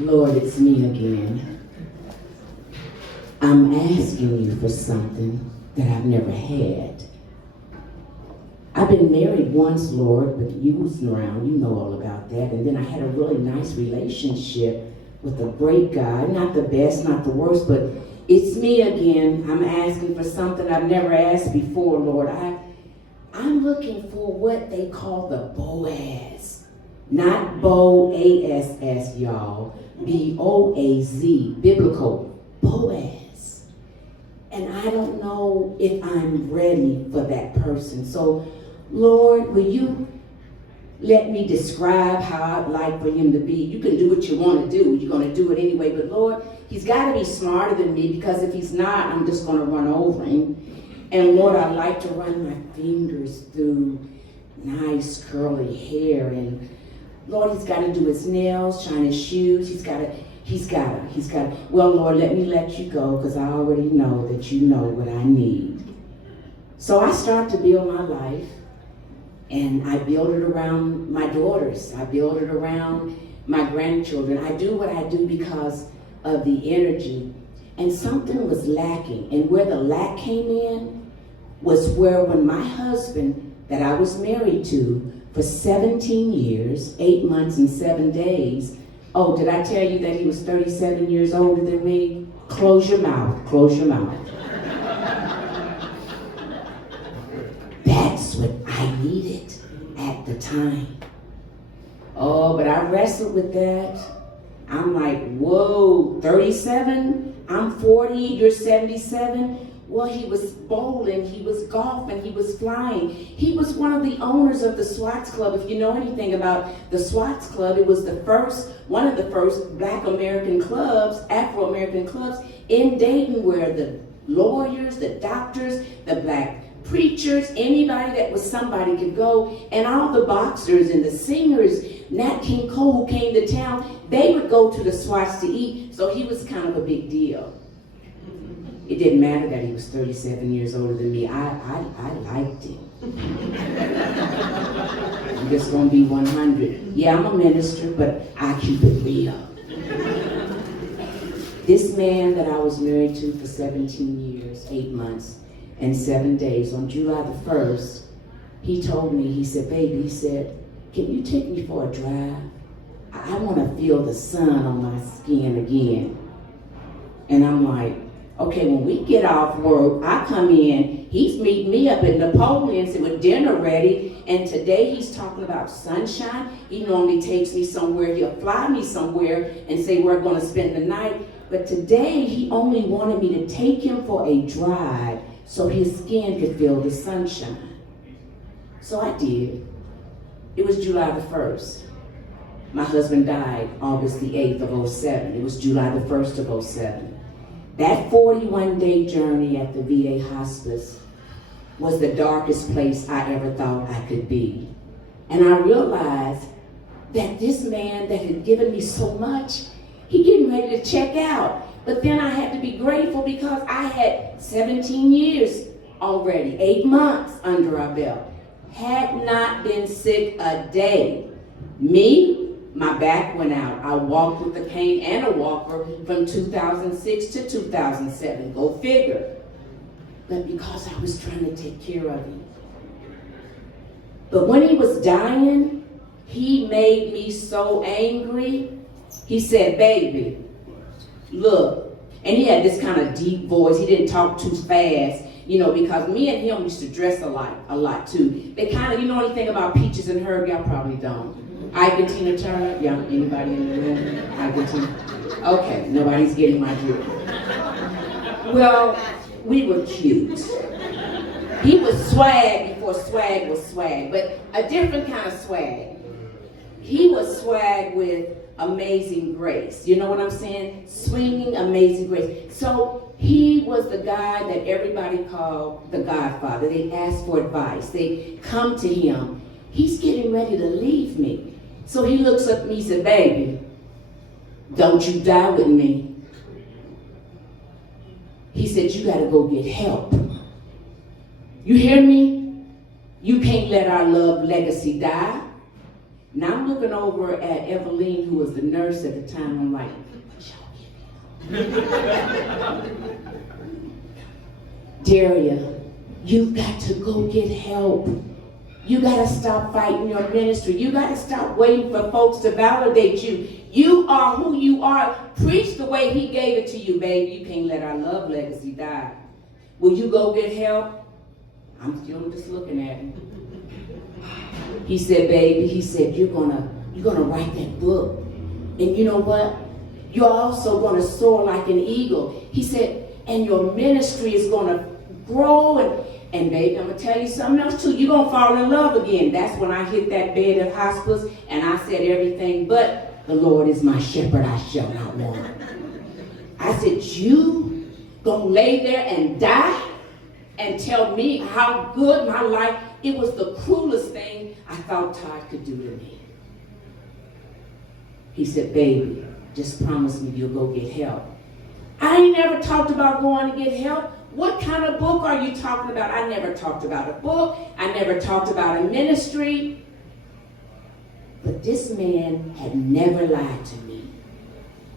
Lord, it's me again. I'm asking you for something that I've never had. I've been married once, Lord, but you wasn't around. You know all about that. And then I had a really nice relationship with a great guy. Not the best, not the worst, but it's me again. I'm asking for something I've never asked before, Lord. I'm looking for what they call the Boaz. Not Boass, y'all. B-O-A-Z, biblical, Boaz. And I don't know if I'm ready for that person. So, Lord, will you let me describe how I'd like for him to be? You can do what you want to do. You're going to do it anyway. But, Lord, he's got to be smarter than me, because if he's not, I'm just going to run over him. And, Lord, I like to run my fingers through nice curly hair. And, Lord, he's got to do his nails, shine his shoes. He's got to. Well, Lord, let me let you go, because I already know that you know what I need. So I start to build my life, and I build it around my daughters. I build it around my grandchildren. I do what I do because of the energy. And something was lacking. And where the lack came in was where, when my husband that I was married to for 17 years, 8 months and 7 days. Oh, did I tell you that he was 37 years older than me? Close your mouth, close your mouth. That's what I needed at the time. Oh, but I wrestled with that. I'm like, whoa, 37? I'm 40, you're 77? Well, he was bowling, he was golfing, he was flying. He was one of the owners of the SWATs Club. If you know anything about the SWATs Club, it was one of the first Black American clubs, Afro-American clubs in Dayton, where the lawyers, the doctors, the Black preachers, anybody that was somebody could go, and all the boxers and the singers, Nat King Cole, who came to town, they would go to the SWATs to eat, so he was kind of a big deal. It didn't matter that he was 37 years older than me. I liked him. I'm just gonna be 100. Yeah, I'm a minister, but I keep it real. This man that I was married to for 17 years, 8 months, and 7 days, on July the 1st, he told me, he said, baby, he said, can you take me for a drive? I want to feel the sun on my skin again. And I'm like, okay, when we get off work, I come in, he's meeting me up at Napoleon's with dinner ready, and today he's talking about sunshine. He normally takes me somewhere, he'll fly me somewhere and say we're going to spend the night. But today he only wanted me to take him for a drive so his skin could feel the sunshine. So I did. It was July the 1st. My husband died August the 8th of 07. It was July the 1st of 07. That 41-day journey at the VA hospice was the darkest place I ever thought I could be. And I realized that this man that had given me so much, he getting ready to check out. But then I had to be grateful because I had 17 years already, 8 months under our belt. Had not been sick a day. Me, my back went out. I walked with a cane and a walker from 2006 to 2007. Go figure. But because I was trying to take care of him. But when he was dying, he made me so angry. He said, baby, look. And he had this kind of deep voice. He didn't talk too fast, you know, because me and him used to dress a lot too. They kind of, you know anything about Peaches and Herb? Y'all probably don't. Ike and Tina Turner? Yeah, anybody in the room? Ike and Tina? Okay, nobody's getting my drift. Well, we were cute. He was swag before swag was swag, but a different kind of swag. He was swag with amazing grace. You know what I'm saying? Swinging amazing grace. So he was the guy that everybody called the Godfather. They asked for advice. They come to him. He's getting ready to leave me. So he looks up at me and said, baby, don't you die with me. He said, you gotta go get help. You hear me? You can't let our love legacy die. Now I'm looking over at Eveline, who was the nurse at the time. I'm like, Daria, you've got to go get help. You got to stop fighting your ministry. You got to stop waiting for folks to validate you. You are who you are. Preach the way he gave it to you, baby. You can't let our love legacy die. Will you go get help? I'm still just looking at him. He said, baby, he said, you're gonna write that book. And you know what? You're also gonna soar like an eagle. He said, and your ministry is gonna grow. And baby, I'm gonna tell you something else too. You're gonna fall in love again. That's when I hit that bed of hospice and I said everything but the Lord is my shepherd, I shall not want. I said, you gonna lay there and die and tell me how good my life. It was the cruelest thing I thought Todd could do to me. He said, baby, just promise me you'll go get help. I ain't never talked about going to get help. What kind of book are you talking about? I never talked about a book. I never talked about a ministry. But this man had never lied to me.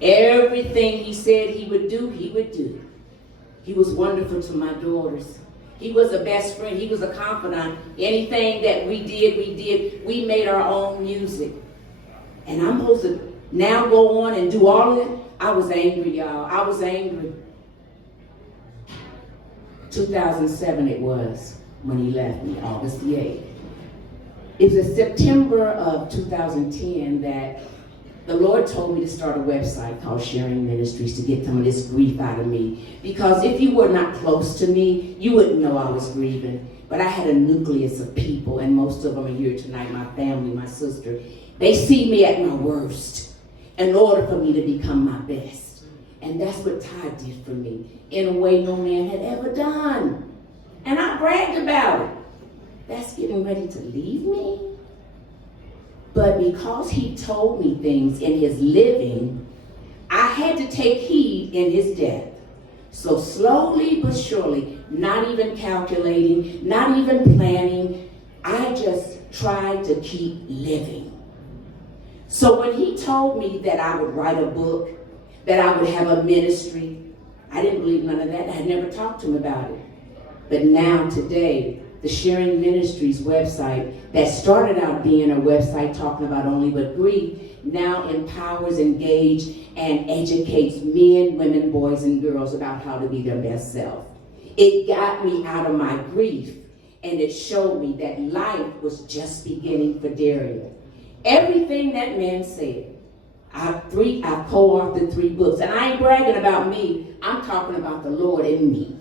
Everything he said he would do, he would do. He was wonderful to my daughters. He was a best friend. He was a confidant. Anything that we did, we did. We made our own music. And I'm supposed to now go on and do all of it? I was angry, y'all. I was angry. 2007 it was when he left me, August the 8th. It was in September of 2010 that the Lord told me to start a website called Sharing Ministries to get some of this grief out of me. Because if you were not close to me, you wouldn't know I was grieving. But I had a nucleus of people, and most of them are here tonight, my family, my sister. They see me at my worst in order for me to become my best. And that's what Todd did for me in a way no man had ever done. And I bragged about it. That's getting ready to leave me? But because he told me things in his living, I had to take heed in his death. So slowly but surely, not even calculating, not even planning, I just tried to keep living. So when he told me that I would write a book, that I would have a ministry, I didn't believe none of that. I had never talked to him about it. But now today, the Sharing Ministries website that started out being a website talking about only but grief now empowers, engages, and educates men, women, boys, and girls about how to be their best self. It got me out of my grief, and it showed me that life was just beginning for Daria. Everything that man said, I co-authored 3 books, and I ain't bragging about me. I'm talking about the Lord in me.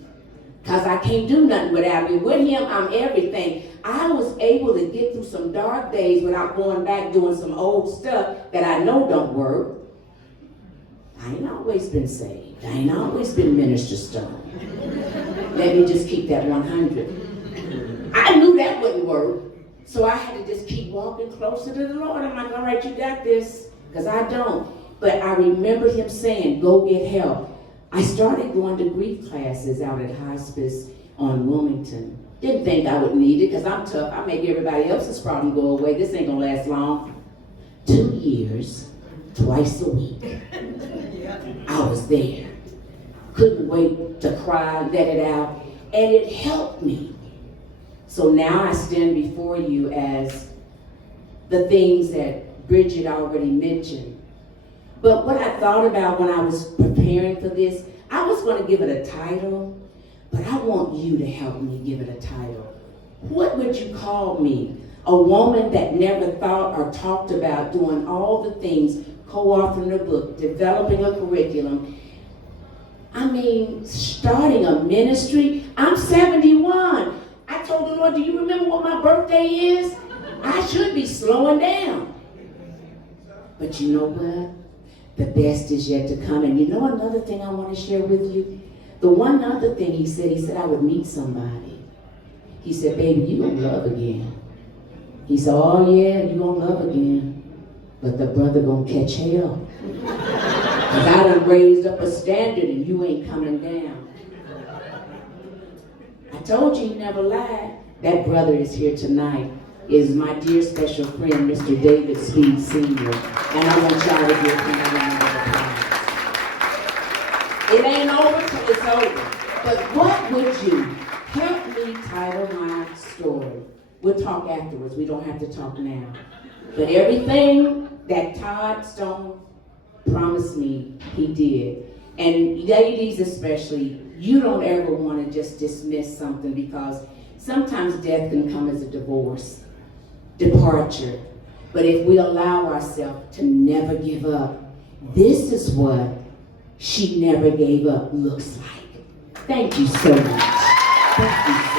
Because I can't do nothing without him. With him, I'm everything. I was able to get through some dark days without going back doing some old stuff that I know don't work. I ain't always been saved. I ain't always been Minister Stone. Let me just keep that 100. I knew that wouldn't work. So I had to just keep walking closer to the Lord. I'm like, all right, you got this. Because I don't. But I remember him saying, go get help. I started going to grief classes out at hospice on Wilmington. Didn't think I would need it because I'm tough. I make everybody else's problem go away. This ain't gonna last long. 2 years, twice a week. I was there. Couldn't wait to cry, let it out. And it helped me. So now I stand before you as the things that Bridget already mentioned. But what I thought about when I was preparing for this, I was going to give it a title, but I want you to help me give it a title. What would you call me? A woman that never thought or talked about doing all the things, co-authoring a book, developing a curriculum. I mean, starting a ministry. I'm 71. I told the Lord, do you remember what my birthday is? I should be slowing down. But you know what? The best is yet to come. And you know another thing I want to share with you? The one other thing he said I would meet somebody. He said, baby, you gonna love again. He said, oh yeah, you gonna love again. But the brother gonna catch hell. Because I done raised up a standard and you ain't coming down. I told you he never lied. That brother is here tonight. is my dear special friend, Mr. David Speed Sr. And I want y'all to give him a round of applause. It ain't over till it's over. But what would you help me title my story? We'll talk afterwards. We don't have to talk now. But everything that Todd Stone promised me, he did. And ladies especially, you don't ever want to just dismiss something, because sometimes death can come as a divorce, departure. But if we allow ourselves to never give up, this is what She Never Gave Up looks like. Thank you so much. Thank you so much.